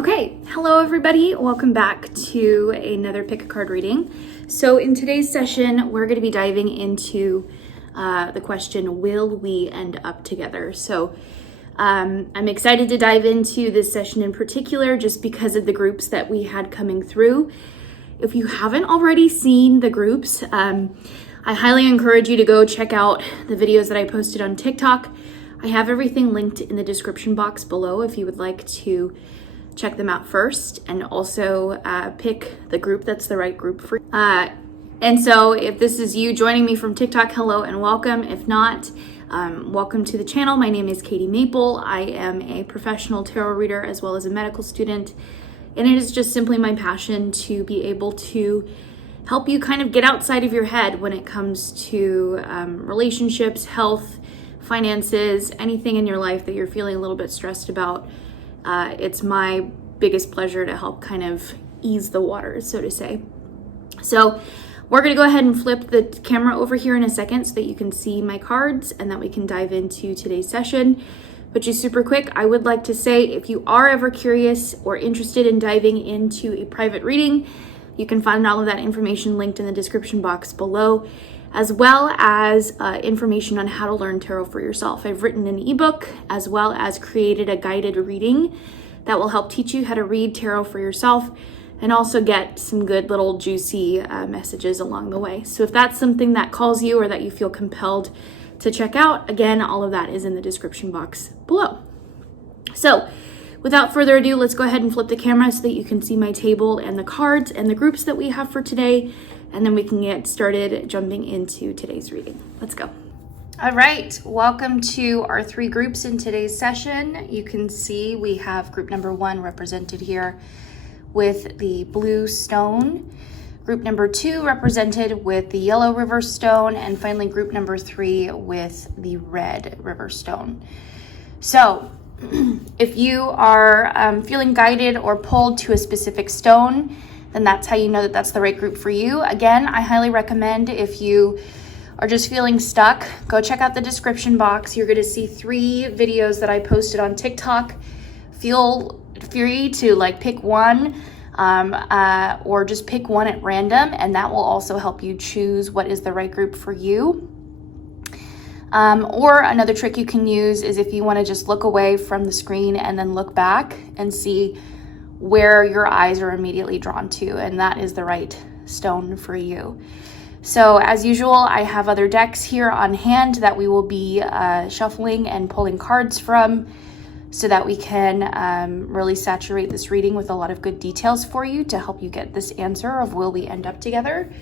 Okay, hello everybody. Welcome back to another pick a card reading. So in today's session, we're going to be diving into the question, will we end up together? So I'm excited to dive into this session in particular just because of the groups that we had coming through. If you haven't already seen the groups, I highly encourage you to go check out the videos that I posted on TikTok. I have everything linked in the description box below if you would like to check them out first, and also pick the group that's the right group for you. And so if this is you joining me from TikTok, hello and welcome. If not, welcome to the channel. My name is Katie Maple. I am a professional tarot reader as well as a medical student, and it is just simply my passion to be able to help you kind of get outside of your head when it comes to relationships, health, finances, anything in your life that you're feeling a little bit stressed about. It's my biggest pleasure to help kind of ease the waters, so to say. So we're going to go ahead and flip the camera over here in a second so that you can see my cards and that we can dive into today's session. But just super quick, I would like to say if you are ever curious or interested in diving into a private reading, you can find all of that information linked in the description box below, as well as information on how to learn tarot for yourself. I've written an ebook as well as created a guided reading that will help teach you how to read tarot for yourself and also get some good little juicy messages along the way. So if that's something that calls you or that you feel compelled to check out, again, all of that is in the description box below. So without further ado, let's go ahead and flip the camera so that you can see my table and the cards and the groups that we have for today. And then we can get started jumping into today's reading. Let's go. All right, welcome to our three groups in today's session. You can see we have group number 1 represented here with the blue stone, group number 2 represented with the yellow river stone, and finally group number 3 with the red river stone. So if you are feeling guided or pulled to a specific stone, then that's how you know that that's the right group for you. Again, I highly recommend if you are just feeling stuck, go check out the description box. You're gonna see 3 videos that I posted on TikTok. Feel free to pick one or just pick one at random, and that will also help you choose what is the right group for you. Or another trick you can use is if you wanna just look away from the screen and then look back and see where your eyes are immediately drawn to, and that is the right stone for you. So as usual, I have other decks here on hand that we will be shuffling and pulling cards from so that we can really saturate this reading with a lot of good details for you to help you get this answer of will we end up together.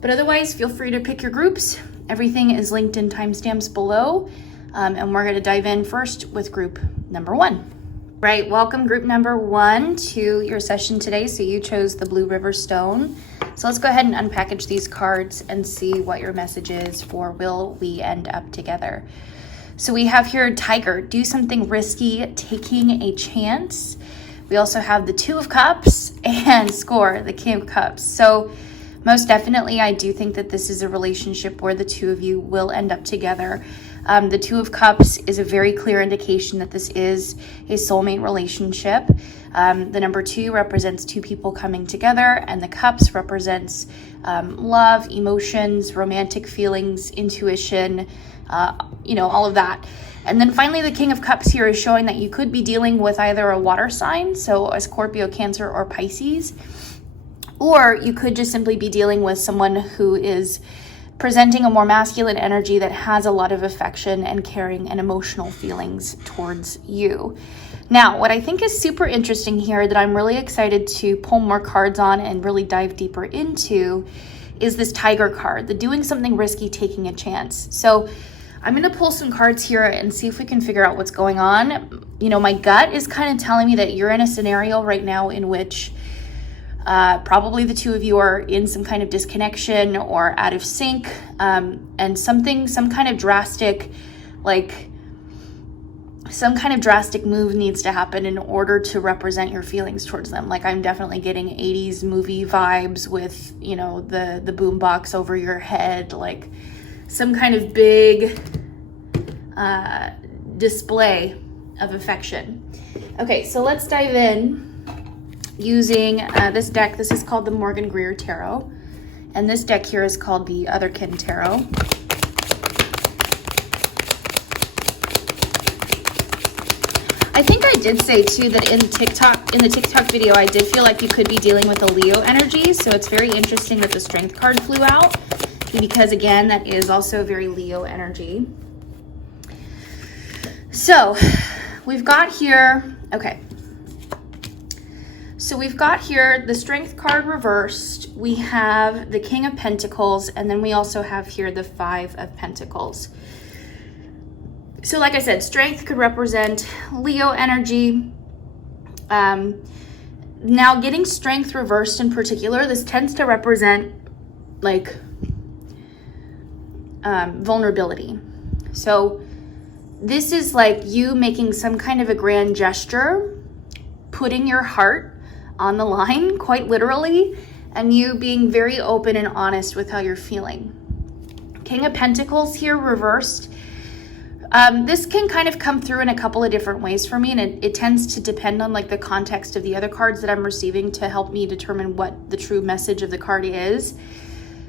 But otherwise, feel free to pick your groups. Everything is linked in timestamps below, and we're going to dive in first with group number 1. Right, welcome group number 1 to your session today. So you chose the blue river stone. So let's go ahead and unpackage these cards and see what your message is for will we end up together. So we have here Tiger, do something risky, taking a chance. We also have the 2 of Cups and Score, the King of Cups. So most definitely, I do think that this is a relationship where the 2 of you will end up together. The 2 of Cups is a very clear indication that this is a soulmate relationship. The number 2 represents 2 people coming together, and the Cups represents love, emotions, romantic feelings, intuition, all of that. And then finally, the King of Cups here is showing that you could be dealing with either a water sign, so a Scorpio, Cancer, or Pisces, or you could just simply be dealing with someone who is presenting a more masculine energy that has a lot of affection and caring and emotional feelings towards you. Now, what I think is super interesting here that I'm really excited to pull more cards on and really dive deeper into is this Tiger card, the doing something risky, taking a chance. So I'm going to pull some cards here and see if we can figure out what's going on. My gut is kind of telling me that you're in a scenario right now in which probably the 2 of you are in some kind of disconnection or out of sync, and some kind of drastic move needs to happen in order to represent your feelings towards them. I'm definitely getting 80s movie vibes with, the boombox over your head, some kind of big display of affection. Okay, so let's dive in using this deck. This is called the Morgan Greer Tarot. And this deck here is called the Otherkin Tarot. I think I did say too that in the TikTok video, I did feel like you could be dealing with a Leo energy. So it's very interesting that the Strength card flew out, because again, that is also very Leo energy. So we've got here, okay. So we've got here the Strength card reversed. We have the King of Pentacles, and then we also have here the Five of Pentacles. So like I said, Strength could represent Leo energy. Now getting Strength reversed in particular, this tends to represent like vulnerability. So this is like you making some kind of a grand gesture, putting your heart on the line, quite literally, and you being very open and honest with how you're feeling. King of Pentacles here reversed. This can kind of come through in a couple of different ways for me, and it tends to depend on like the context of the other cards that I'm receiving to help me determine what the true message of the card is.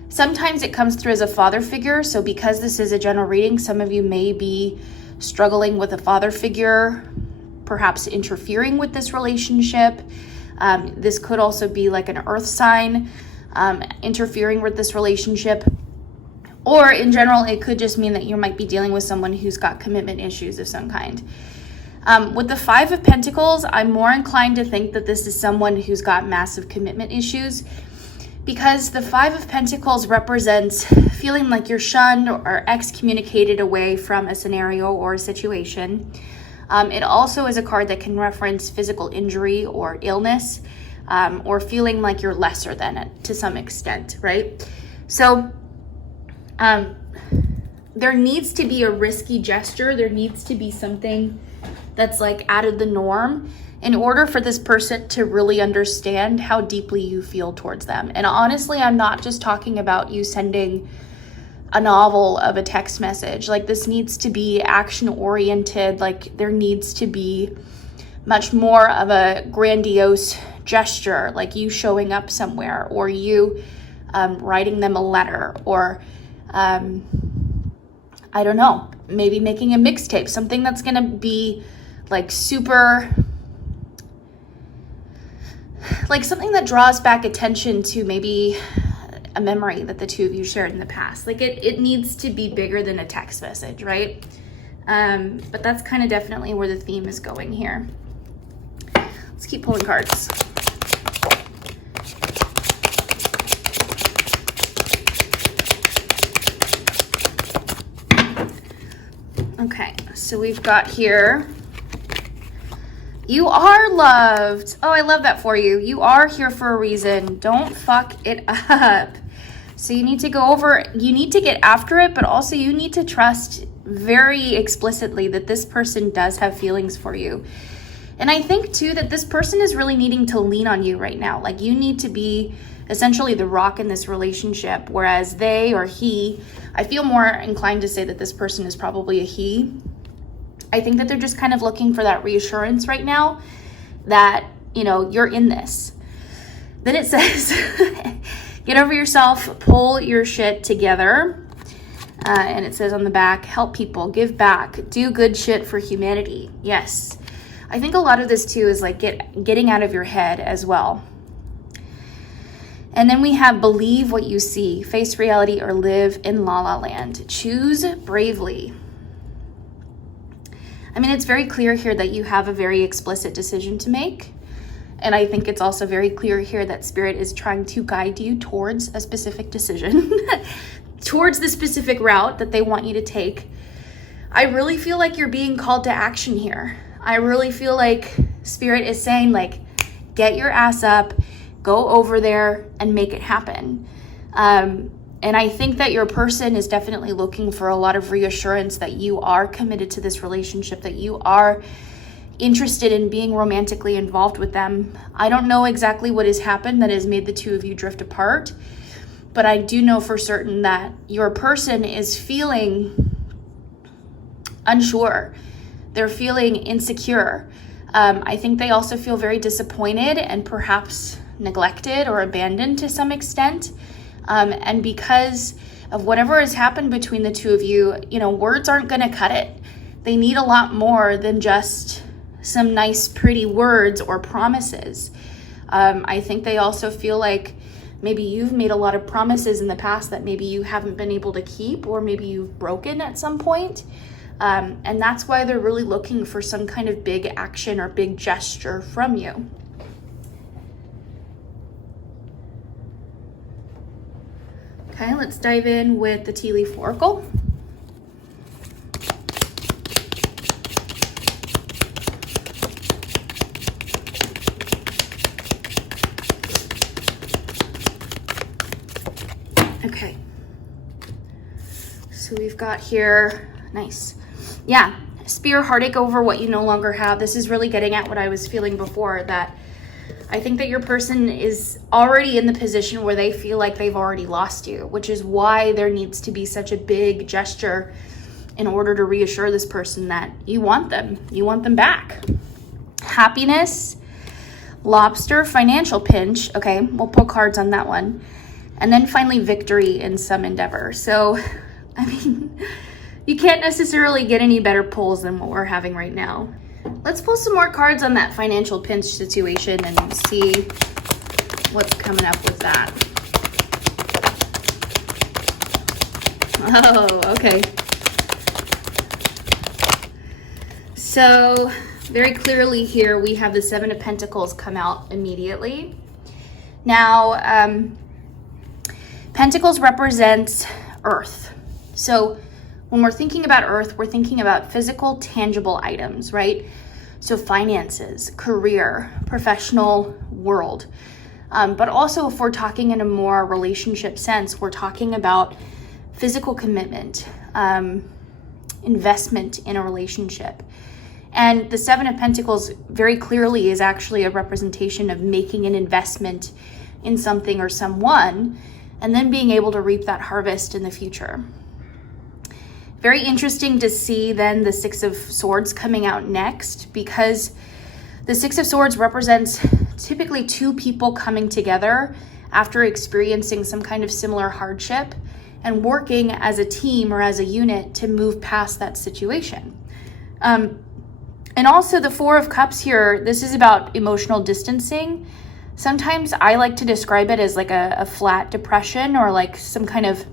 Sometimes it comes through as a father figure. So because this is a general reading, some of you may be struggling with a father figure, perhaps interfering with this relationship. This could also be like an earth sign interfering with this relationship. Or in general, it could just mean that you might be dealing with someone who's got commitment issues of some kind. With the Five of Pentacles, I'm more inclined to think that this is someone who's got massive commitment issues, because the Five of Pentacles represents feeling like you're shunned or excommunicated away from a scenario or a situation. It also is a card that can reference physical injury or illness, or feeling like you're lesser than it to some extent, right? So there needs to be a risky gesture. There needs to be something that's like out of the norm in order for this person to really understand how deeply you feel towards them. And honestly, I'm not just talking about you sending a novel of a text message. Like, this needs to be action oriented. Like, there needs to be much more of a grandiose gesture, like you showing up somewhere, or you writing them a letter, or I don't know, maybe making a mixtape, something that's gonna be like super, like something that draws back attention to maybe a memory that the two of you shared in the past. Like it needs to be bigger than a text message, right? But that's kind of definitely where the theme is going here. Let's keep pulling cards. Okay, so we've got here, you are loved. Oh, I love that for you. You are here for a reason. Don't fuck it up. So you need to go over, you need to get after it, but also you need to trust very explicitly that this person does have feelings for you. And I think too that this person is really needing to lean on you right now. Like, you need to be essentially the rock in this relationship, whereas they or he, I feel more inclined to say that this person is probably a he. I think that they're just kind of looking for that reassurance right now that, you know, you're in this. Then it says, get over yourself, pull your shit together. And it says on the back, help people, give back, do good shit for humanity. Yes. I think a lot of this too is like getting out of your head as well. And then we have believe what you see, face reality, or live in la la land. Choose bravely. I mean, it's very clear here that you have a very explicit decision to make. And I think it's also very clear here that Spirit is trying to guide you towards a specific decision, towards the specific route that they want you to take. I really feel like you're being called to action here. I really feel like Spirit is saying, like, get your ass up, go over there and make it happen. And I think that your person is definitely looking for a lot of reassurance that you are committed to this relationship, that you are interested in being romantically involved with them. I don't know exactly what has happened that has made the two of you drift apart, but I do know for certain that your person is feeling unsure. They're feeling insecure. I think they also feel very disappointed and perhaps neglected or abandoned to some extent. And because of whatever has happened between the two of you, words aren't going to cut it. They need a lot more than just some nice, pretty words or promises. I think they also feel like maybe you've made a lot of promises in the past that maybe you haven't been able to keep, or maybe you've broken at some point. And that's why they're really looking for some kind of big action or big gesture from you. Okay, let's dive in with the tea leaf oracle. Okay, so we've got here, nice. Yeah, spear heartache over what you no longer have. This is really getting at what I was feeling before, that I think that your person is already in the position where they feel like they've already lost you, which is why there needs to be such a big gesture in order to reassure this person that you want them back. Happiness, lobster, financial pinch. Okay, we'll pull cards on that one. And then finally, victory in some endeavor. So, I mean, you can't necessarily get any better pulls than what we're having right now. Let's pull some more cards on that financial pinch situation and see what's coming up with that. Oh, okay. So, very clearly here, we have the Seven of Pentacles come out immediately. Now, Pentacles represents earth. So when we're thinking about earth, we're thinking about physical, tangible items, right? So finances, career, professional world. But also if we're talking in a more relationship sense, we're talking about physical commitment, investment in a relationship. And the Seven of Pentacles very clearly is actually a representation of making an investment in something or someone, and then being able to reap that harvest in the future. Very interesting to see then the Six of Swords coming out next, because the Six of Swords represents typically two people coming together after experiencing some kind of similar hardship and working as a team or as a unit to move past that situation. And also the Four of Cups here, this is about emotional distancing. Sometimes I like to describe it as like a flat depression, or like some kind of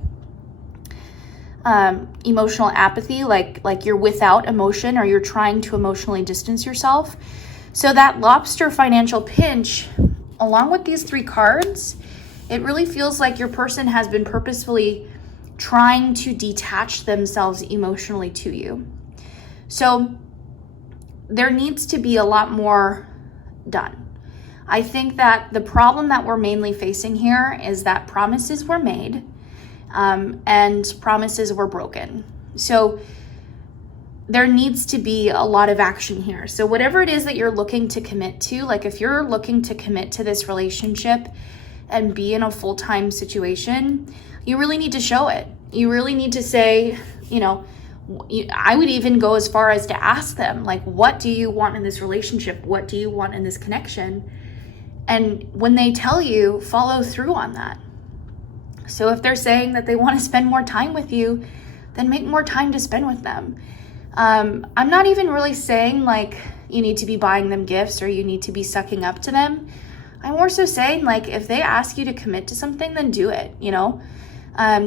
emotional apathy, like you're without emotion, or you're trying to emotionally distance yourself. So that lobster financial pinch, along with these three cards, it really feels like your person has been purposefully trying to detach themselves emotionally to you. So there needs to be a lot more done. I think that the problem that we're mainly facing here is that promises were made and promises were broken. So there needs to be a lot of action here. So whatever it is that you're looking to commit to, like if you're looking to commit to this relationship and be in a full-time situation, you really need to show it. You really need to say, I would even go as far as to ask them, like, what do you want in this relationship? What do you want in this connection? And when they tell you, follow through on that. So if they're saying that they want to spend more time with you, then make more time to spend with them. I'm not even really saying like you need to be buying them gifts or you need to be sucking up to them. I'm more so saying like if they ask you to commit to something, then do it,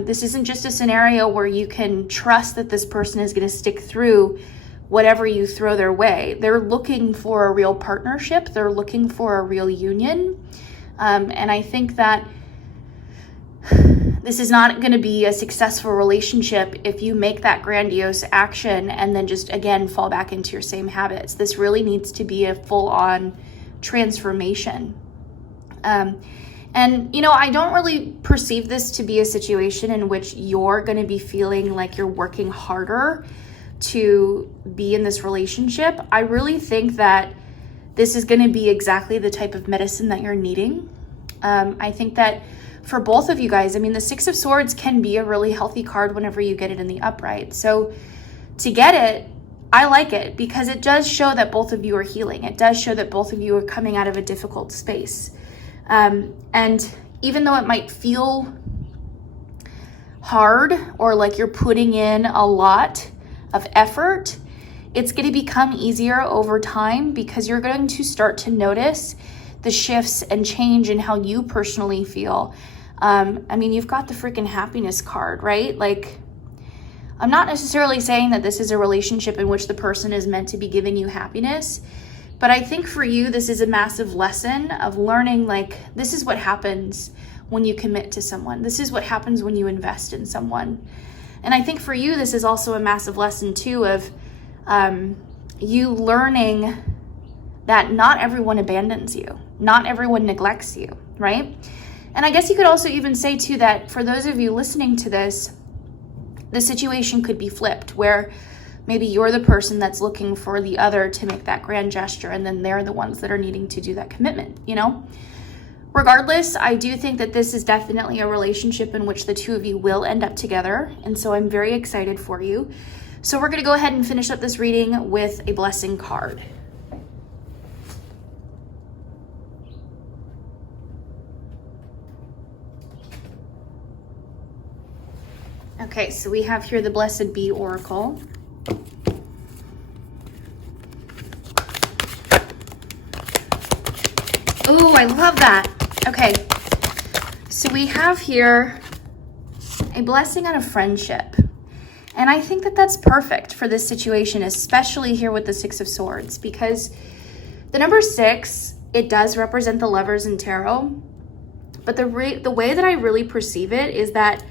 This isn't just a scenario where you can trust that this person is going to stick through whatever you throw their way. They're looking for a real partnership. They're looking for a real union. And I think that this is not going to be a successful relationship if you make that grandiose action and then just, again, fall back into your same habits. This really needs to be a full-on transformation. And, I don't really perceive this to be a situation in which you're going to be feeling like you're working harder to be in this relationship. I really think that this is going to be exactly the type of medicine that you're needing. I think that for both of you guys, the Six of Swords can be a really healthy card whenever you get it in the upright. So to get it, I like it because it does show that both of you are healing. It does show that both of you are coming out of a difficult space. And even though it might feel hard or like you're putting in a lot of effort, it's going to become easier over time because you're going to start to notice the shifts and change in how you personally feel. I mean, you've got the freaking happiness card, right? Like, I'm not necessarily saying that this is a relationship in which the person is meant to be giving you happiness, but I think for you, this is a massive lesson of learning, like, this is what happens when you commit to someone. This is what happens when you invest in someone. And I think for you, this is also a massive lesson too of you learning that not everyone abandons you. Not everyone neglects you, right? And I guess you could also even say too that for those of you listening to this, the situation could be flipped where maybe you're the person that's looking for the other to make that grand gesture and then they're the ones that are needing to do that commitment, you know? Regardless, I do think that this is definitely a relationship in which the two of you will end up together. And so I'm very excited for you. So we're going to go ahead and finish up this reading with a blessing card. Okay, so we have here the Blessed Bee Oracle. Oh, I love that. Okay, so we have here a blessing on a friendship. And I think that that's perfect for this situation, especially here with the Six of Swords, because the number 6, it does represent the Lovers in tarot. But the way that I really perceive it is that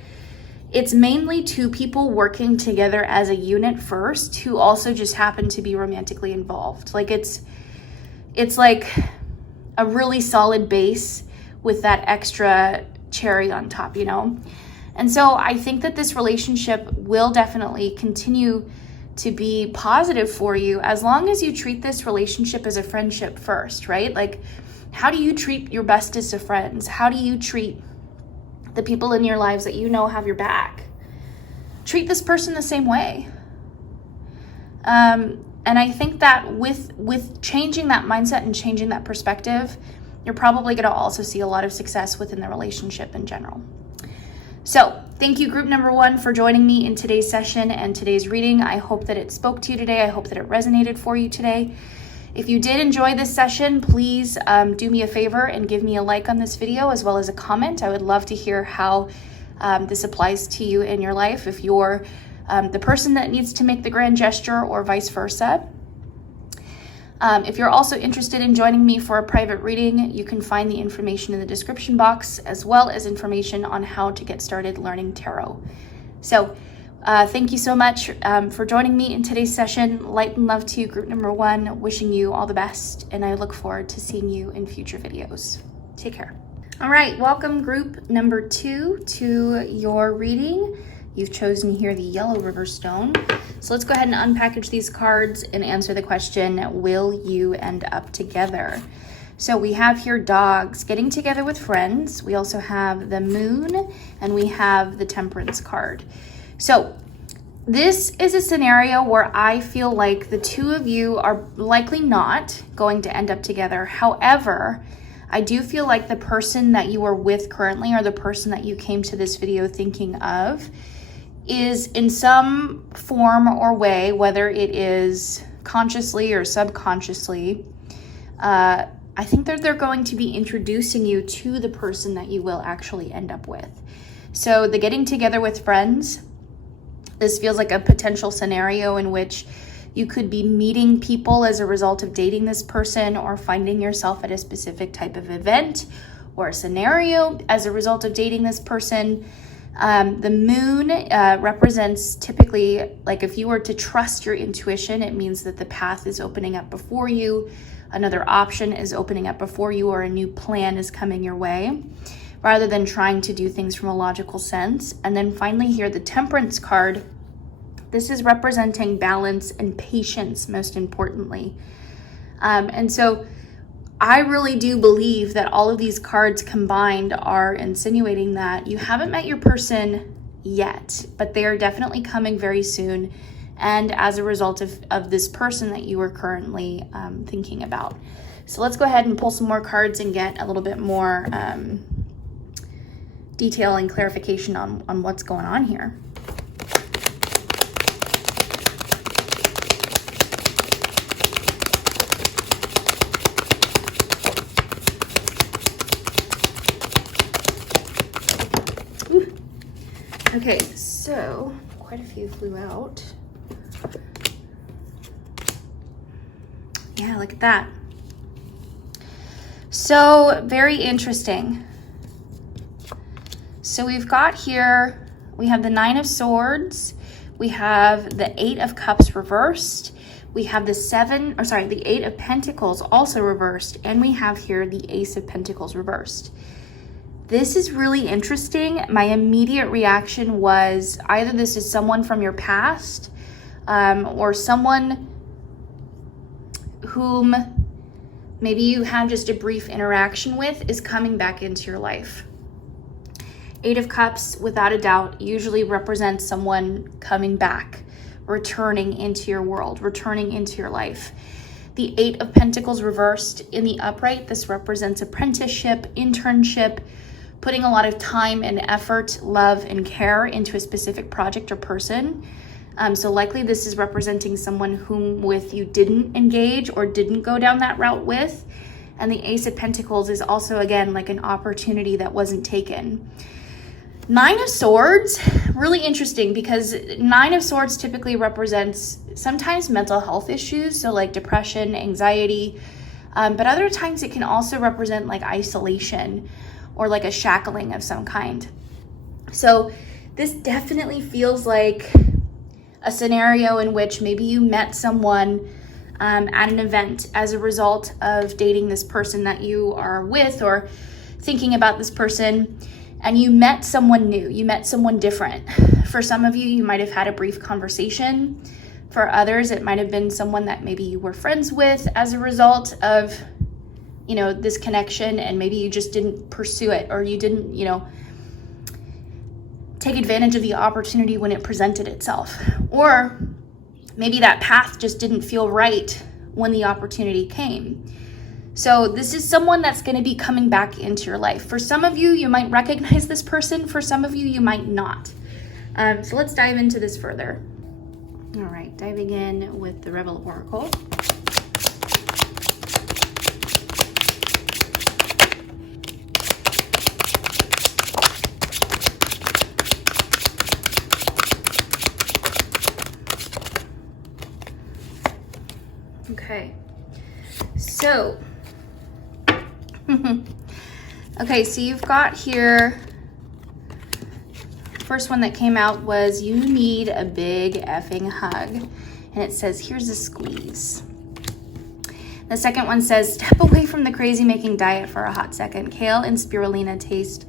it's mainly two people working together as a unit first who also just happen to be romantically involved. Like it's like a really solid base with that extra cherry on top, you know? And so I think that this relationship will definitely continue to be positive for you as long as you treat this relationship as a friendship first, right? Like, how do you treat your bestest of friends? How do you treat the people in your lives that you know have your back? Treat this person the same way. And I think that with changing that mindset and changing that perspective, you're probably going to also see a lot of success within the relationship in general. So thank you, group number 1, for joining me in today's session and today's reading. I hope that it spoke to you today. I hope that it resonated for you today. If you did enjoy this session, please do me a favor and give me a like on this video as well as a comment. I would love to hear how this applies to you in your life, if you're the person that needs to make the grand gesture or vice versa. If you're also interested in joining me for a private reading, you can find the information in the description box as well as information on how to get started learning tarot. So thank you so much for joining me in today's session. Light and love to you, group number 1. Wishing you all the best, and I look forward to seeing you in future videos. Take care. All right, welcome group number 2 to your reading. You've chosen here the Yellow River Stone. So let's go ahead and unpackage these cards and answer the question, will you end up together? So we have here dogs, getting together with friends. We also have the Moon, and we have the Temperance card. So this is a scenario where I feel like the two of you are likely not going to end up together. However, I do feel like the person that you are with currently, or the person that you came to this video thinking of, is in some form or way, whether it is consciously or subconsciously, I think that they're going to be introducing you to the person that you will actually end up with. So the getting together with friends, this feels like a potential scenario in which you could be meeting people as a result of dating this person, or finding yourself at a specific type of event or a scenario as a result of dating this person. The Moon represents typically, like, if you were to trust your intuition, it means that the path is opening up before you, another option is opening up before you, or a new plan is coming your way, rather than trying to do things from a logical sense. And then finally here, the Temperance card. This is representing balance and patience, most importantly. And so I really do believe that all of these cards combined are insinuating that you haven't met your person yet, but they are definitely coming very soon. and as a result of this person that you are currently thinking about. So let's go ahead and pull some more cards and get a little bit more detail and clarification on what's going on here. Ooh. Okay, so quite a few flew out. Yeah, look at that. So very interesting. So we've got here, we have the 9 of Swords, we have the 8 of Cups reversed, we have the 8 of Pentacles also reversed, and we have here the Ace of Pentacles reversed. This is really interesting. My immediate reaction was either this is someone from your past or someone whom maybe you had just a brief interaction with is coming back into your life. 8 of Cups, without a doubt, usually represents someone coming back, returning into your world, returning into your life. The 8 of Pentacles reversed in the upright, this represents apprenticeship, internship, putting a lot of time and effort, love, and care into a specific project or person. So likely this is representing someone whom with you didn't engage or didn't go down that route with. And the Ace of Pentacles is also, again, like an opportunity that wasn't taken. 9 of Swords, really interesting because 9 of Swords typically represents sometimes mental health issues, so like depression, anxiety, but other times it can also represent like isolation or like a shackling of some kind. So this definitely feels like a scenario in which maybe you met someone at an event as a result of dating this person that you are with or thinking about this person, and you met someone new, you met someone different. For some of you, you might have had a brief conversation. For others, it might have been someone that maybe you were friends with as a result of, you know, this connection, and maybe you just didn't pursue it, or you didn't, you know, take advantage of the opportunity when it presented itself. Or maybe that path just didn't feel right when the opportunity came. So this is someone that's going to be coming back into your life. For some of you, you might recognize this person. For some of you, you might not. So let's dive into this further. All right, diving in with the Rebel Oracle. Okay, so okay, so you've got here, first one that came out was you need a big effing hug, and it says here's a squeeze. The second one says step away from the crazy making diet for a hot second. Kale and spirulina taste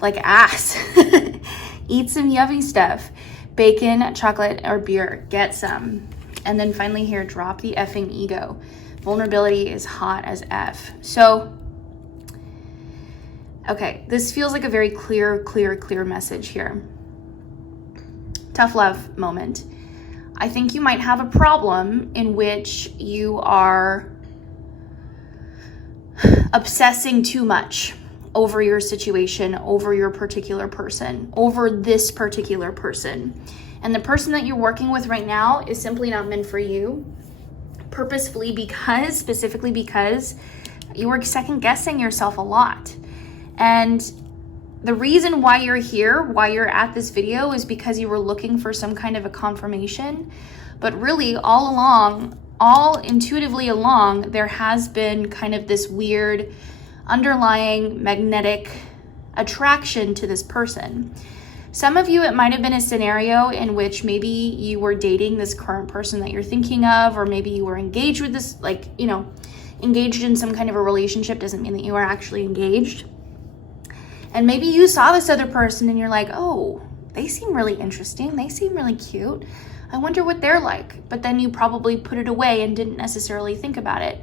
like ass. Eat some yummy stuff. Bacon, chocolate, or beer, get some. And then finally here, drop the effing ego. Vulnerability is hot as F. So, okay, this feels like a very clear message here. Tough love moment. I think you might have a problem in which you are obsessing too much over your situation, over your particular person, over this particular person. And the person that you're working with right now is simply not meant for you, specifically because you were second guessing yourself a lot. And the reason why you're here, why you're at this video, is because you were looking for some kind of a confirmation. But really all intuitively along, there has been kind of this weird underlying magnetic attraction to this person. Some of you, it might have been a scenario in which maybe you were dating this current person that you're thinking of, or maybe you were engaged with this, like, you know, engaged in some kind of a relationship doesn't mean that you are actually engaged. And maybe you saw this other person and you're like, oh, they seem really interesting. They seem really cute. I wonder what they're like. But then you probably put it away and didn't necessarily think about it.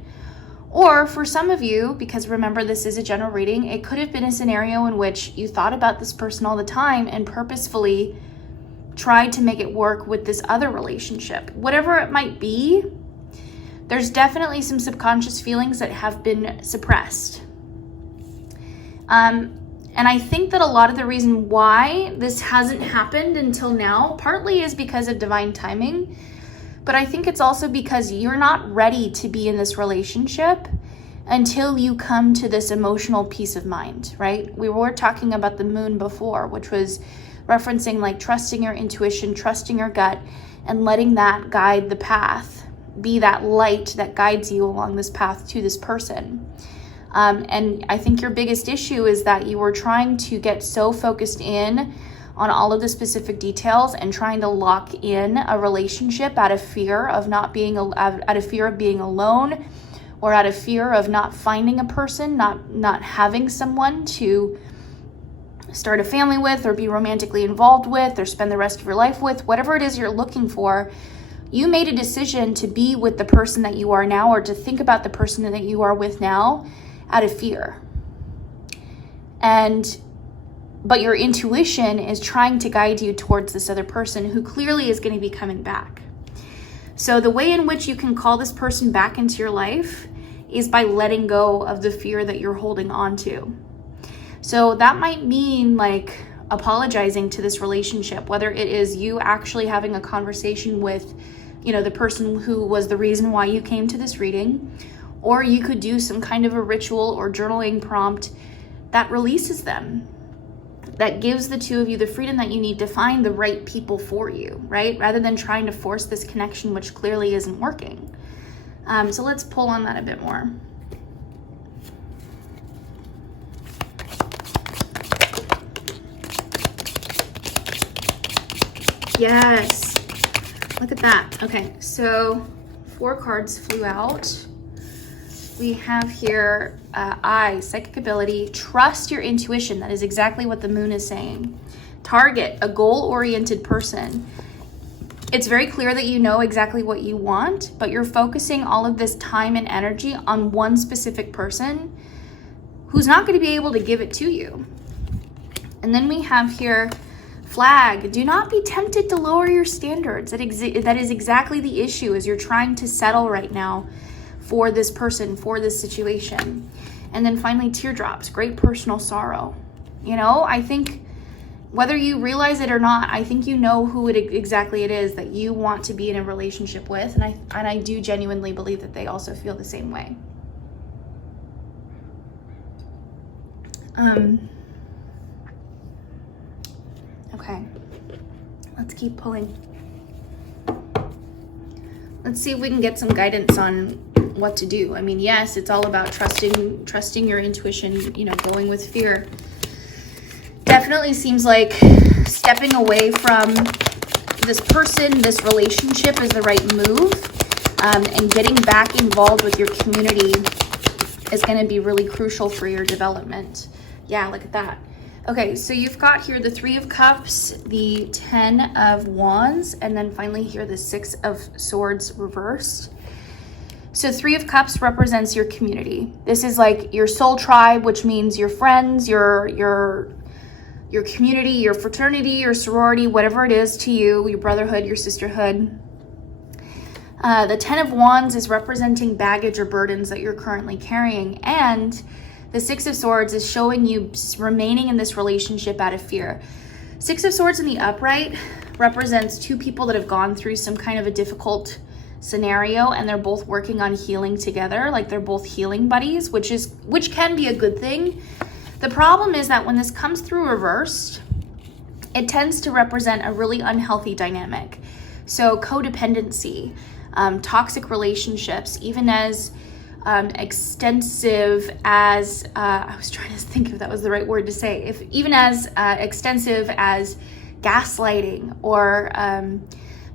Or for some of you, because remember this is a general reading, it could have been a scenario in which you thought about this person all the time and purposefully tried to make it work with this other relationship. Whatever it might be, there's definitely some subconscious feelings that have been suppressed. And I think that a lot of the reason why this hasn't happened until now, partly is because of divine timing, but I think it's also because you're not ready to be in this relationship until you come to this emotional peace of mind, right? We were talking about the moon before, which was referencing like trusting your intuition, trusting your gut, and letting that guide the path, be that light that guides you along this path to this person. And I think your biggest issue is that you were trying to get so focused in on all of the specific details and trying to lock in a relationship out of fear of not being, out of fear of being alone, or out of fear of not finding a person, not having someone to start a family with or be romantically involved with or spend the rest of your life with, whatever it is you're looking for. You made a decision to be with the person that you are now, or to think about the person that you are with now, out of fear. But your intuition is trying to guide you towards this other person who clearly is going to be coming back. So the way in which you can call this person back into your life is by letting go of the fear that you're holding on to. So that might mean like apologizing to this relationship, whether it is you actually having a conversation with, the person who was the reason why you came to this reading, or you could do some kind of a ritual or journaling prompt that releases them, that gives the two of you the freedom that you need to find the right people for you, right? Rather than trying to force this connection, which clearly isn't working. So let's pull on that a bit more. Yes, look at that. Okay, so 4 cards flew out. We have here, psychic ability, trust your intuition. That is exactly what the moon is saying. Target, a goal-oriented person. It's very clear that you know exactly what you want, but you're focusing all of this time and energy on one specific person who's not going to be able to give it to you. And then we have here, flag, do not be tempted to lower your standards. That is exactly the issue, is you're trying to settle right now for this person, for this situation. And then finally, teardrops, great personal sorrow. I think whether you realize it or not, I think you know who exactly it is that you want to be in a relationship with. And I do genuinely believe that they also feel the same way. Okay, let's keep pulling. Let's see if we can get some guidance on what to do. I mean, yes, it's all about trusting your intuition, going with fear. Definitely seems like stepping away from this person, this relationship is the right move. And getting back involved with your community is going to be really crucial for your development. Yeah, look at that. Okay, so you've got here the 3 of Cups, the 10 of Wands, and then finally here the 6 of Swords reversed. So 3 of Cups represents your community. This is like your soul tribe, which means your friends, your community, your fraternity, your sorority, whatever it is to you, your brotherhood, your sisterhood. The 10 of Wands is representing baggage or burdens that you're currently carrying, and the 6 of Swords is showing you remaining in this relationship out of fear. 6 of Swords in the upright represents 2 people that have gone through some kind of a difficult scenario, and they're both working on healing together, like they're both healing buddies, which can be a good thing. The problem is that when this comes through reversed, it tends to represent a really unhealthy dynamic. So codependency, toxic relationships, even as extensive as, I was trying to think if that was the right word to say, even as extensive as gaslighting or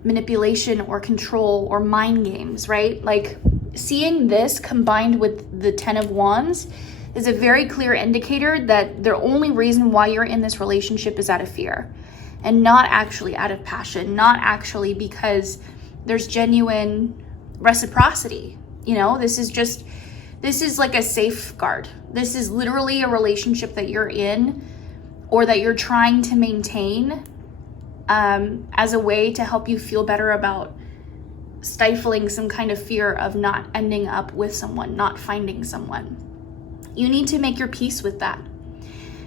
manipulation or control or mind games, right? Like seeing this combined with the 10 of Wands is a very clear indicator that the only reason why you're in this relationship is out of fear and not actually out of passion, not actually because there's genuine reciprocity. This is like a safeguard. This is literally a relationship that you're in or that you're trying to maintain as a way to help you feel better about stifling some kind of fear of not ending up with someone, not finding someone. You need to make your peace with that.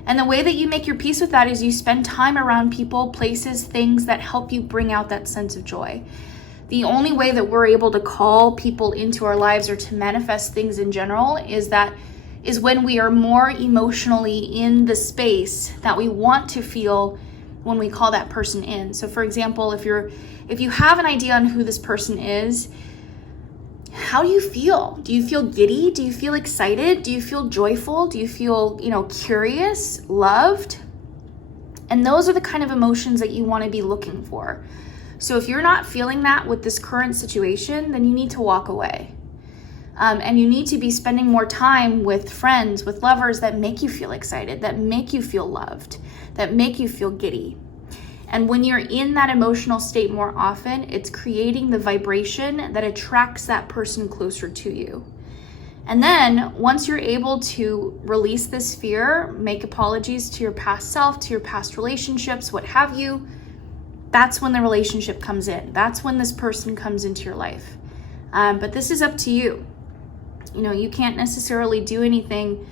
And the way that you make your peace with that is you spend time around people, places, things that help you bring out that sense of joy. The only way that we're able to call people into our lives or to manifest things in general is when we are more emotionally in the space that we want to feel when we call that person in. So for example, if you have an idea on who this person is, how do you feel? Do you feel giddy? Do you feel excited? Do you feel joyful? Do you feel, curious, loved? And those are the kind of emotions that you want to be looking for. So if you're not feeling that with this current situation, then you need to walk away. And you need to be spending more time with friends, with lovers that make you feel excited, that make you feel loved, that make you feel giddy. And when you're in that emotional state more often, it's creating the vibration that attracts that person closer to you. And then once you're able to release this fear, make apologies to your past self, to your past relationships, what have you, that's when the relationship comes in. That's when this person comes into your life. But this is up to you. You can't necessarily do anything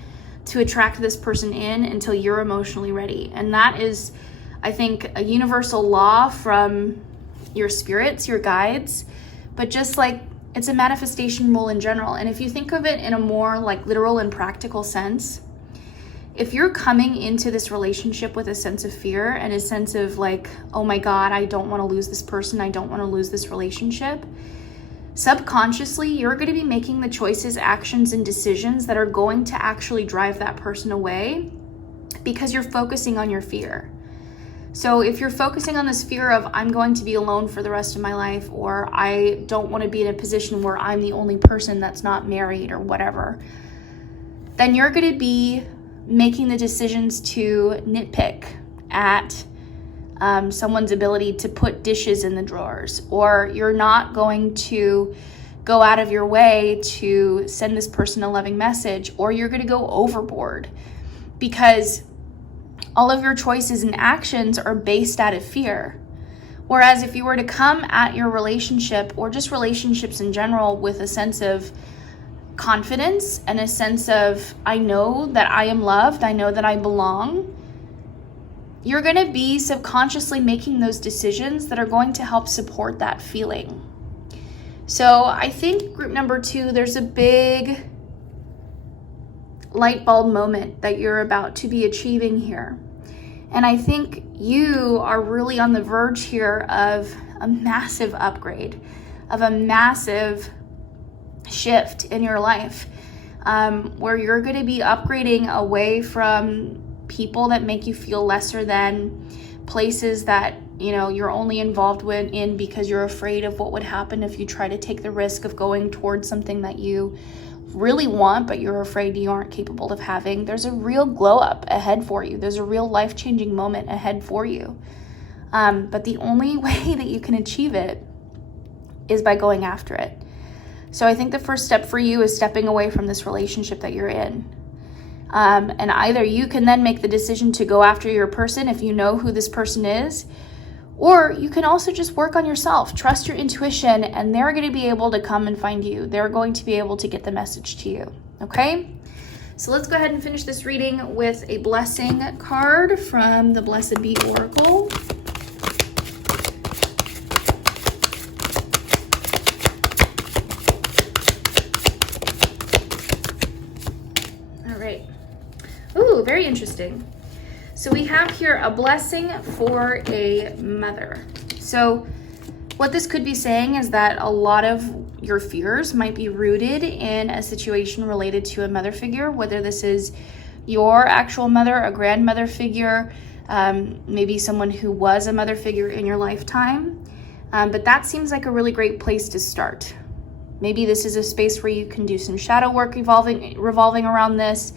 to attract this person in until you're emotionally ready. And that is, I think, a universal law from your spirits, your guides, but just like it's a manifestation rule in general. And if you think of it in a more like literal and practical sense, if you're coming into this relationship with a sense of fear and a sense of like, oh my God, I don't want to lose this person, I don't want to lose this relationship, subconsciously, you're going to be making the choices, actions, and decisions that are going to actually drive that person away because you're focusing on your fear. So if you're focusing on this fear of I'm going to be alone for the rest of my life, or I don't want to be in a position where I'm the only person that's not married or whatever, then you're going to be making the decisions to nitpick at someone's ability to put dishes in the drawers, or you're not going to go out of your way to send this person a loving message, or you're going to go overboard because all of your choices and actions are based out of fear. Whereas if you were to come at your relationship or just relationships in general with a sense of confidence and a sense of, I know that I am loved, I know that I belong, you're going to be subconsciously making those decisions that are going to help support that feeling. So I think group number 2, there's a big light bulb moment that you're about to be achieving here. And I think you are really on the verge here of a massive upgrade, of a massive shift in your life, where you're going to be upgrading away from people that make you feel lesser than, places that you're only involved in because you're afraid of what would happen if you try to take the risk of going towards something that you really want but you're afraid you aren't capable of having. There's a real glow up ahead for you. There's a real life-changing moment ahead for you, but the only way that you can achieve it is by going after it. So I think the first step for you is stepping away from this relationship that you're in. And either you can then make the decision to go after your person if you know who this person is, or you can also just work on yourself, trust your intuition, and they're going to be able to come and find you. They're going to be able to get the message to you. Okay? So let's go ahead and finish this reading with a blessing card from the Blessed Be Oracle. All right. Ooh, very interesting. So we have here a blessing for a mother. So what this could be saying is that a lot of your fears might be rooted in a situation related to a mother figure, whether this is your actual mother, a grandmother figure, maybe someone who was a mother figure in your lifetime. But that seems like a really great place to start. Maybe this is a space where you can do some shadow work revolving around this,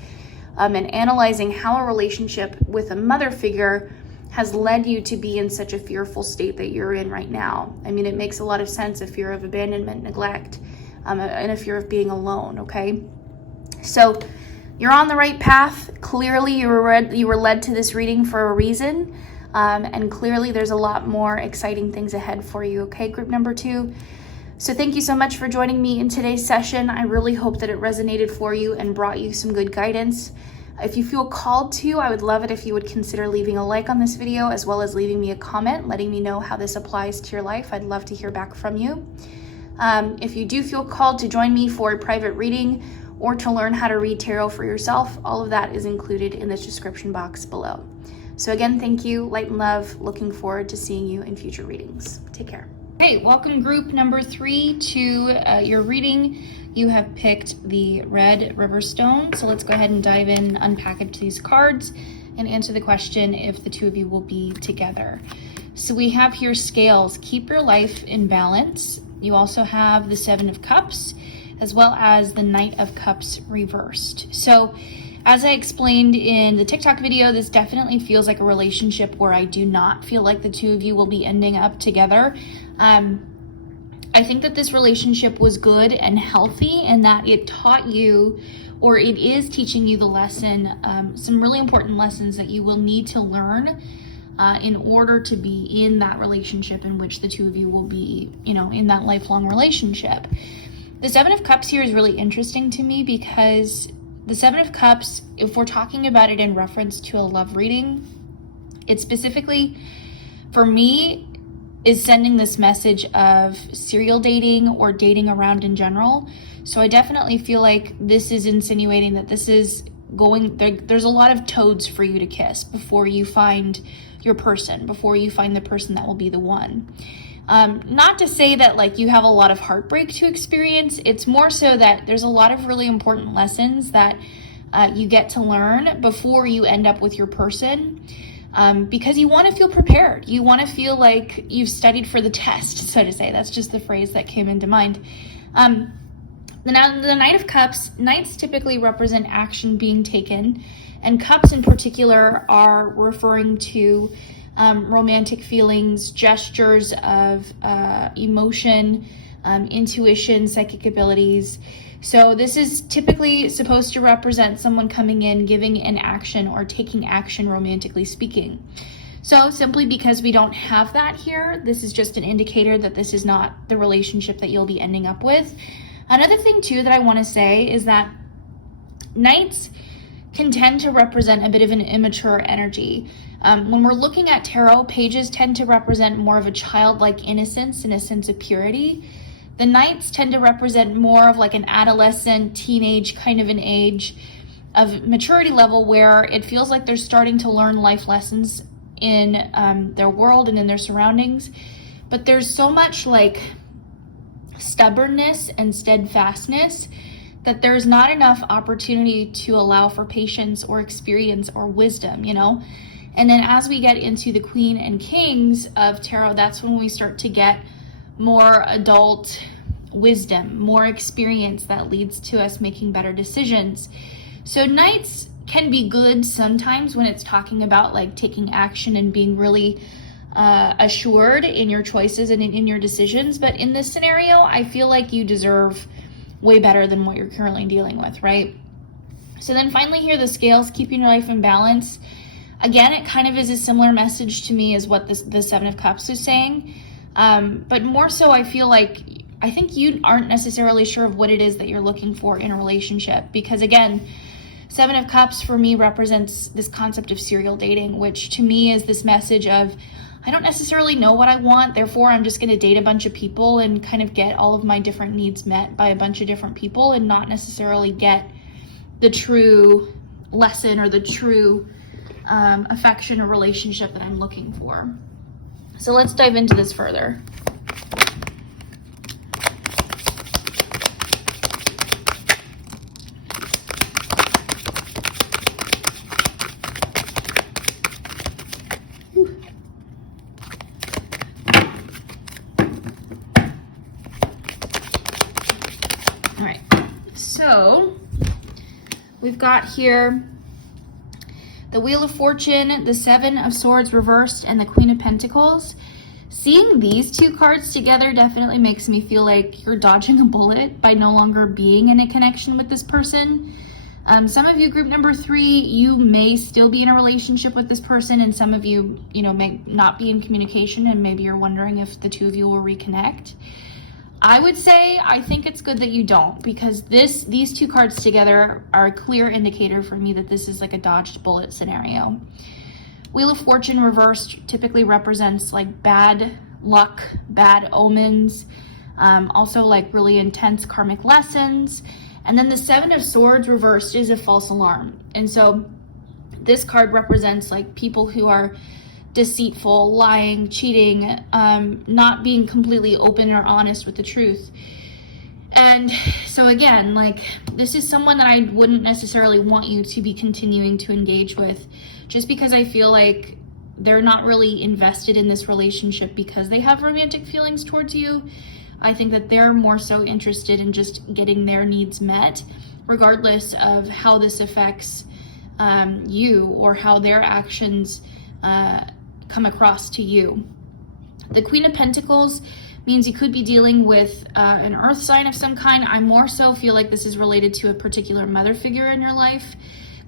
and analyzing how a relationship with a mother figure has led you to be in such a fearful state that you're in right now. I mean, it makes a lot of sense, a fear of abandonment, neglect, and a fear of being alone, okay? So you're on the right path. Clearly, you were led to this reading for a reason. And clearly there's a lot more exciting things ahead for you, okay, group number 2? So thank you so much for joining me in today's session. I really hope that it resonated for you and brought you some good guidance. If you feel called to, I would love it if you would consider leaving a like on this video, as well as leaving me a comment, letting me know how this applies to your life. I'd love to hear back from you. If you do feel called to join me for a private reading or to learn how to read tarot for yourself, all of that is included in the description box below. So again, thank you, light and love. Looking forward to seeing you in future readings. Take care. Hey, welcome group number 3 to your reading. You have picked the red river stone. So let's go ahead and dive in, unpackage these cards, and answer the question if the two of you will be together. So we have here scales, keep your life in balance. You also have the 7 of Cups, as well as the Knight of Cups reversed. So as I explained in the TikTok video, this definitely feels like a relationship where I do not feel like the two of you will be ending up together. I think that this relationship was good and healthy, and that it taught you, or it is teaching you the lesson, some really important lessons that you will need to learn in order to be in that relationship in which the two of you will be, in that lifelong relationship. The 7 of Cups here is really interesting to me because the 7 of Cups, if we're talking about it in reference to a love reading, it specifically, for me, is sending this message of serial dating or dating around in general. So I definitely feel like this is insinuating that this is there's a lot of toads for you to kiss before you find your person, before you find the person that will be the one. Not to say that like you have a lot of heartbreak to experience. It's more so that there's a lot of really important lessons that you get to learn before you end up with your person. Because you want to feel prepared. You want to feel like you've studied for the test, so to say. That's just the phrase that came into mind. The Knight of Cups, Knights typically represent action being taken, and Cups in particular are referring to romantic feelings, gestures of emotion, intuition, psychic abilities. So this is typically supposed to represent someone coming in, giving an action or taking action, romantically speaking. So simply because we don't have that here, this is just an indicator that this is not the relationship that you'll be ending up with. Another thing too that I want to say is that Knights can tend to represent a bit of an immature energy. When we're looking at tarot, pages tend to represent more of a childlike innocence and a sense of purity. The Knights tend to represent more of like an adolescent, teenage kind of an age of maturity level where it feels like they're starting to learn life lessons in their world and in their surroundings. But there's so much like stubbornness and steadfastness that there's not enough opportunity to allow for patience or experience or wisdom, And then as we get into the Queen and Kings of tarot, that's when we start to get more adult wisdom, more experience that leads to us making better decisions. So Knights can be good sometimes when it's talking about like taking action and being really assured in your choices and in your decisions. But in this scenario, I feel like you deserve way better than what you're currently dealing with, right? So then finally here, the scales, keeping your life in balance. Again, it kind of is a similar message to me as what the 7 of Cups is saying. But more so, I think you aren't necessarily sure of what it is that you're looking for in a relationship. Because again, 7 of Cups for me represents this concept of serial dating, which to me is this message of, I don't necessarily know what I want, therefore I'm just going to date a bunch of people and kind of get all of my different needs met by a bunch of different people and not necessarily get the true lesson or the true affection or relationship that I'm looking for. So let's dive into this further. All right, so we've got here the Wheel of Fortune, the 7 of Swords reversed, and the Queen of Pentacles. Seeing these two cards together definitely makes me feel like you're dodging a bullet by no longer being in a connection with this person. Some of you, group number 3, you may still be in a relationship with this person, and some of you, may not be in communication, and maybe you're wondering if the two of you will reconnect. I would say I think it's good that you don't, because these two cards together are a clear indicator for me that this is like a dodged bullet scenario. Wheel of Fortune reversed typically represents like bad luck, bad omens, also like really intense karmic lessons. And then the 7 of Swords reversed is a false alarm. And so this card represents like people who are deceitful, lying, cheating, not being completely open or honest with the truth. And so again, like, this is someone that I wouldn't necessarily want you to be continuing to engage with, just because I feel like they're not really invested in this relationship because they have romantic feelings towards you. I think that they're more so interested in just getting their needs met, regardless of how this affects you or how their actions come across to you. The Queen of Pentacles means you could be dealing with an earth sign of some kind. I more so feel like this is related to a particular mother figure in your life.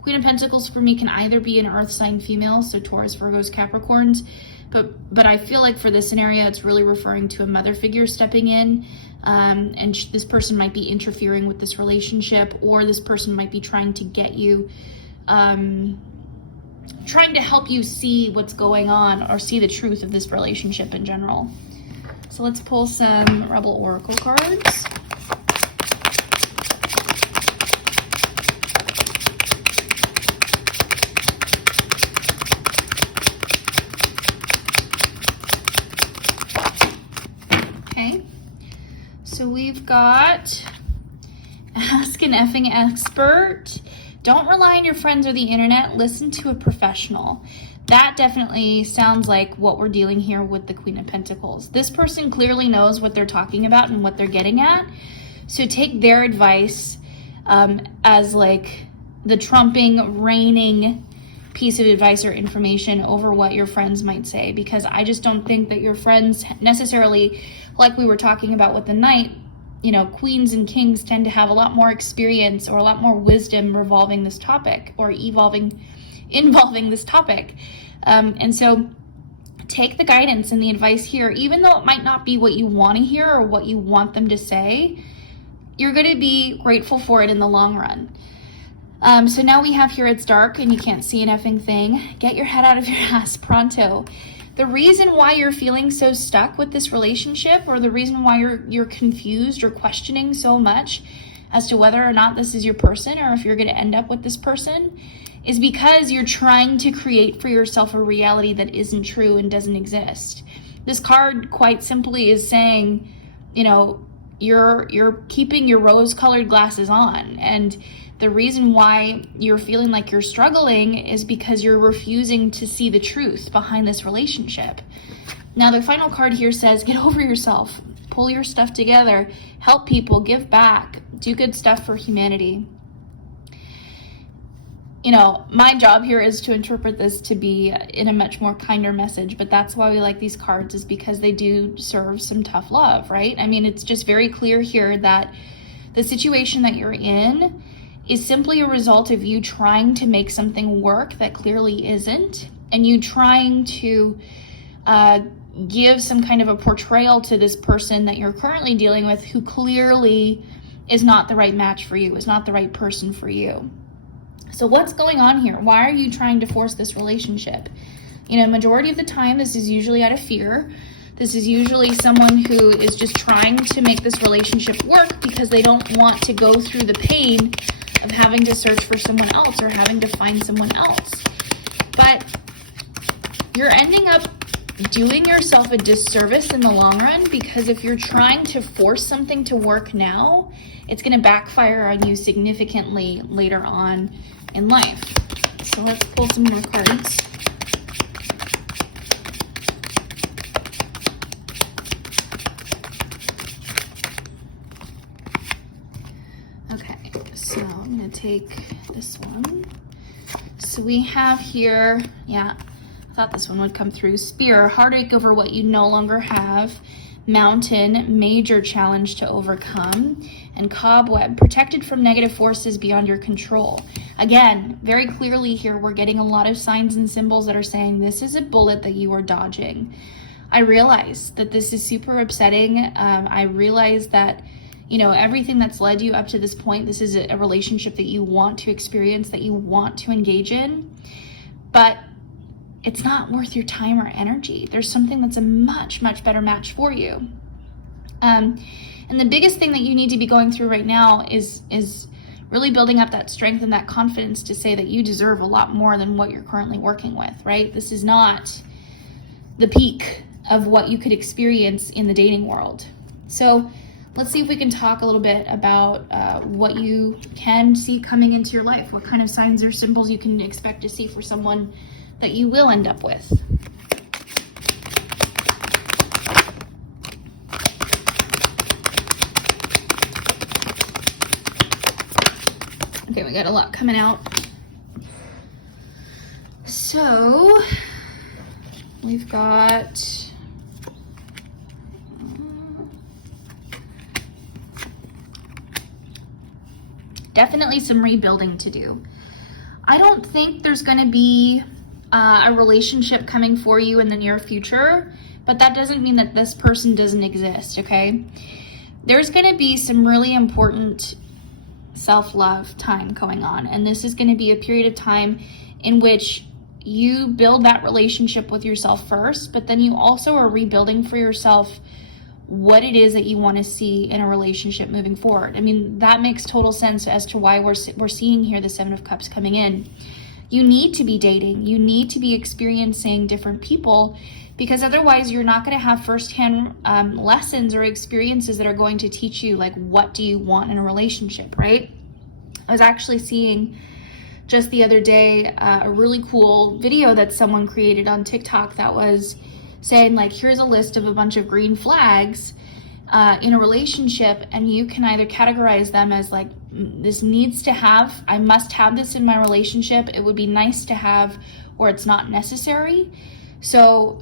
Queen of Pentacles for me can either be an earth sign female, so Taurus, Virgos, Capricorns, but I feel like for this scenario, it's really referring to a mother figure stepping in, and this person might be interfering with this relationship, or this person might be trying to get you, trying to help you see what's going on or see the truth of this relationship in general. So let's pull some Rebel Oracle cards. Okay, so we've got Ask an Effing Expert. Don't rely on your friends or the internet. Listen to a professional. That definitely sounds like what we're dealing here with the Queen of Pentacles. This person clearly knows what they're talking about and what they're getting at. So take their advice as like the trumping, reigning piece of advice or information over what your friends might say, because I just don't think that your friends necessarily, like we were talking about with the Knight, queens and kings tend to have a lot more experience or a lot more wisdom involving this topic. And so take the guidance and the advice here, even though it might not be what you want to hear or what you want them to say, you're going to be grateful for it in the long run. So now we have here, it's dark and you can't see an effing thing. Get your head out of your ass pronto. The reason why you're feeling so stuck with this relationship, or the reason why you're confused or questioning so much as to whether or not this is your person or if you're going to end up with this person, is because you're trying to create for yourself a reality that isn't true and doesn't exist. This card quite simply is saying, you're keeping your rose-colored glasses on, and the reason why you're feeling like you're struggling is because you're refusing to see the truth behind this relationship. Now, the final card here says, get over yourself, pull your stuff together, help people, give back, do good stuff for humanity. My job here is to interpret this to be in a much more kinder message, but that's why we like these cards, is because they do serve some tough love, right? I mean, it's just very clear here that the situation that you're in is simply a result of you trying to make something work that clearly isn't, and you trying to give some kind of a portrayal to this person that you're currently dealing with, who clearly is not the right match for you, is not the right person for you. So what's going on here? Why are you trying to force this relationship? Majority of the time, this is usually out of fear. This is usually someone who is just trying to make this relationship work because they don't want to go through the pain of having to search for someone else or having to find someone else. But you're ending up doing yourself a disservice in the long run, because if you're trying to force something to work now, it's going to backfire on you significantly later on in life. So let's pull some more cards. Okay, so I'm going to take this one. So we have here, I thought this one would come through. Spear, heartache over what you no longer have. Mountain, major challenge to overcome. and cobweb, protected from negative forces beyond your control. Again, very clearly here, we're getting a lot of signs and symbols that are saying this is a bullet that you are dodging. I realize that this is super upsetting. I realize that, everything that's led you up to this point, this is a relationship that you want to experience, that you want to engage in, but it's not worth your time or energy. There's something that's a much, much better match for you. And the biggest thing that you need to be going through right now is really building up that strength and that confidence to say that you deserve a lot more than what you're currently working with, right? This is not the peak of what you could experience in the dating world. So let's see if we can talk a little bit about what you can see coming into your life, what kind of signs or symbols you can expect to see for someone that you will end up with. Okay, we got a lot coming out. So we've got definitely some rebuilding to do. I don't think there's going to be a relationship coming for you in the near future, but that doesn't mean that this person doesn't exist, okay? There's going to be some really important self-love time going on, and this is going to be a period of time in which you build that relationship with yourself first, but then you also are rebuilding for yourself what it is that you want to see in a relationship moving forward. I mean, that makes total sense as to why we're seeing here the Seven of Cups coming in. You need to be dating. You need to be experiencing different people, because otherwise you're not going to have firsthand lessons or experiences that are going to teach you, like, what do you want in a relationship, right? I was actually seeing just the other day a really cool video that someone created on TikTok that was saying, like, here's a list of a bunch of green flags in a relationship, and you can either categorize them as, like, this needs to have, I must have this in my relationship, it would be nice to have, or it's not necessary. So,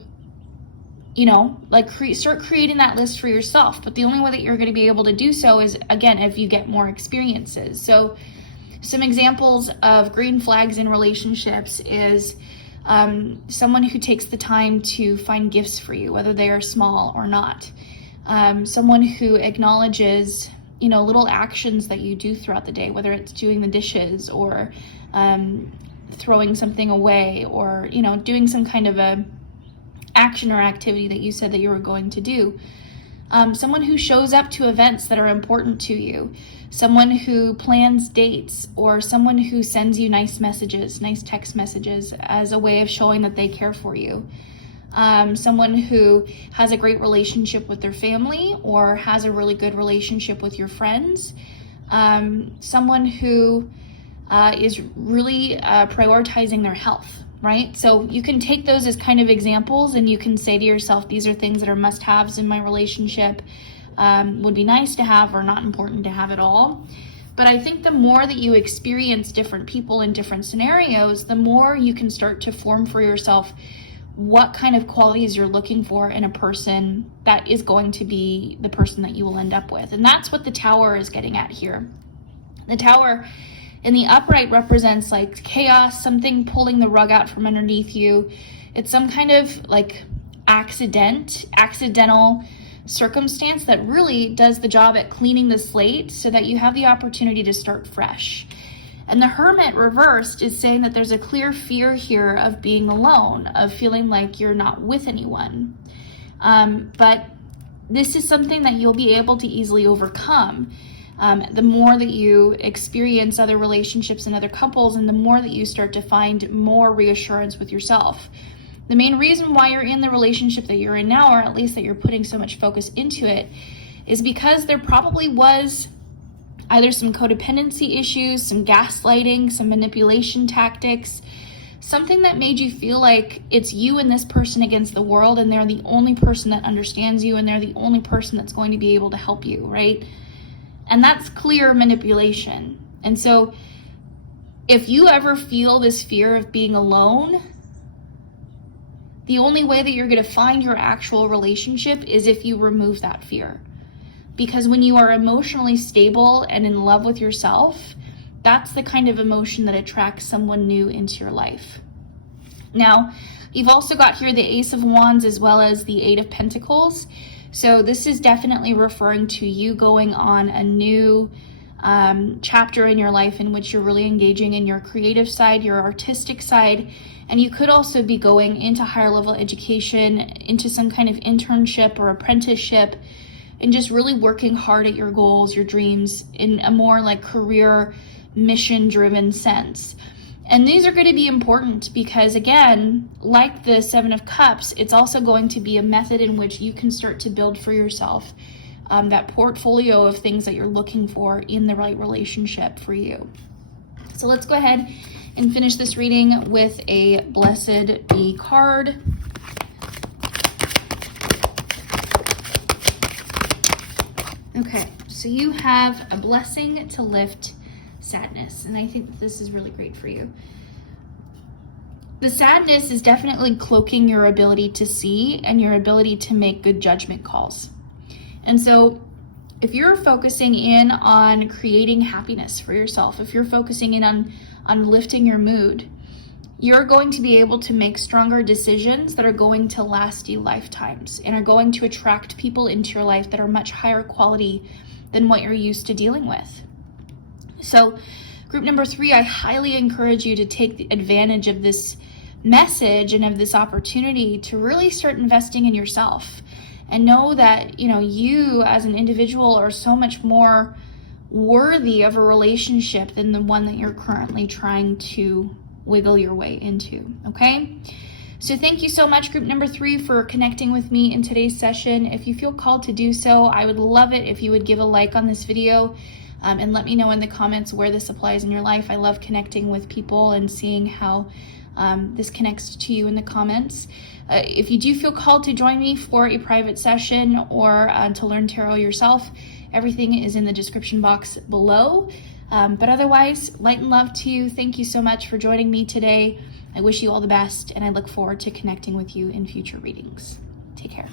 like, start creating that list for yourself. But the only way that you're going to be able to do so is, again, if you get more experiences. So some examples of green flags in relationships is someone who takes the time to find gifts for you, whether they are small or not. Someone who acknowledges, little actions that you do throughout the day, whether it's doing the dishes or throwing something away, or, doing some kind of a action or activity that you said that you were going to do. Someone who shows up to events that are important to you, someone who plans dates, or someone who sends you nice messages, nice text messages as a way of showing that they care for you. Someone who has a great relationship with their family or has a really good relationship with your friends. Someone who is really prioritizing their health, right? So you can take those as kind of examples, and you can say to yourself, these are things that are must-haves in my relationship, would be nice to have or not important to have at all. But I think the more that you experience different people in different scenarios, the more you can start to form for yourself what kind of qualities you're looking for in a person that is going to be the person that you will end up with. And that's what the Tower is getting at here. The Tower in the upright represents, like, chaos, something pulling the rug out from underneath you. It's some kind of, like, accidental circumstance that really does the job at cleaning the slate so that you have the opportunity to start fresh. And the Hermit reversed is saying that there's a clear fear here of being alone, of feeling like you're not with anyone. But this is something that you'll be able to easily overcome. The more that you experience other relationships and other couples, and the more that you start to find more reassurance with yourself. The main reason why you're in the relationship that you're in now, or at least that you're putting so much focus into it, is because there probably was either some codependency issues, some gaslighting, some manipulation tactics, something that made you feel like it's you and this person against the world, and they're the only person that understands you, and they're the only person that's going to be able to help you, right? And that's clear manipulation. And so if you ever feel this fear of being alone, the only way that you're going to find your actual relationship is if you remove that fear. because when you are emotionally stable and in love with yourself, that's the kind of emotion that attracts someone new into your life. Now, you've also got here the Ace of Wands as well as the Eight of Pentacles. So this is definitely referring to you going on a new chapter in your life in which you're really engaging in your creative side, your artistic side, and you could also be going into higher level education, into some kind of internship or apprenticeship, and just really working hard at your goals, your dreams in a more like career mission driven sense. And these are going to be important because, again, like the Seven of Cups, it's also going to be a method in which you can start to build for yourself that portfolio of things that you're looking for in the right relationship for you. So let's go ahead and finish this reading with a Blessed Be card. Okay, so you have a blessing to lift sadness, and I think this is really great for you. The sadness is definitely cloaking your ability to see and your ability to make good judgment calls. And so if you're focusing in on creating happiness for yourself, if you're focusing in on lifting your mood, you're going to be able to make stronger decisions that are going to last you lifetimes and are going to attract people into your life that are much higher quality than what you're used to dealing with. So group number 3, I highly encourage you to take advantage of this message and of this opportunity to really start investing in yourself and know that, you as an individual are so much more worthy of a relationship than the one that you're currently trying to wiggle your way into, okay? So thank you so much, group number 3, for connecting with me in today's session. If you feel called to do so, I would love it if you would give a like on this video and let me know in the comments where this applies in your life. I love connecting with people and seeing how this connects to you in the comments. If you do feel called to join me for a private session or to learn tarot yourself, everything is in the description box below. But otherwise, light and love to you. Thank you so much for joining me today. I wish you all the best, and I look forward to connecting with you in future readings. Take care.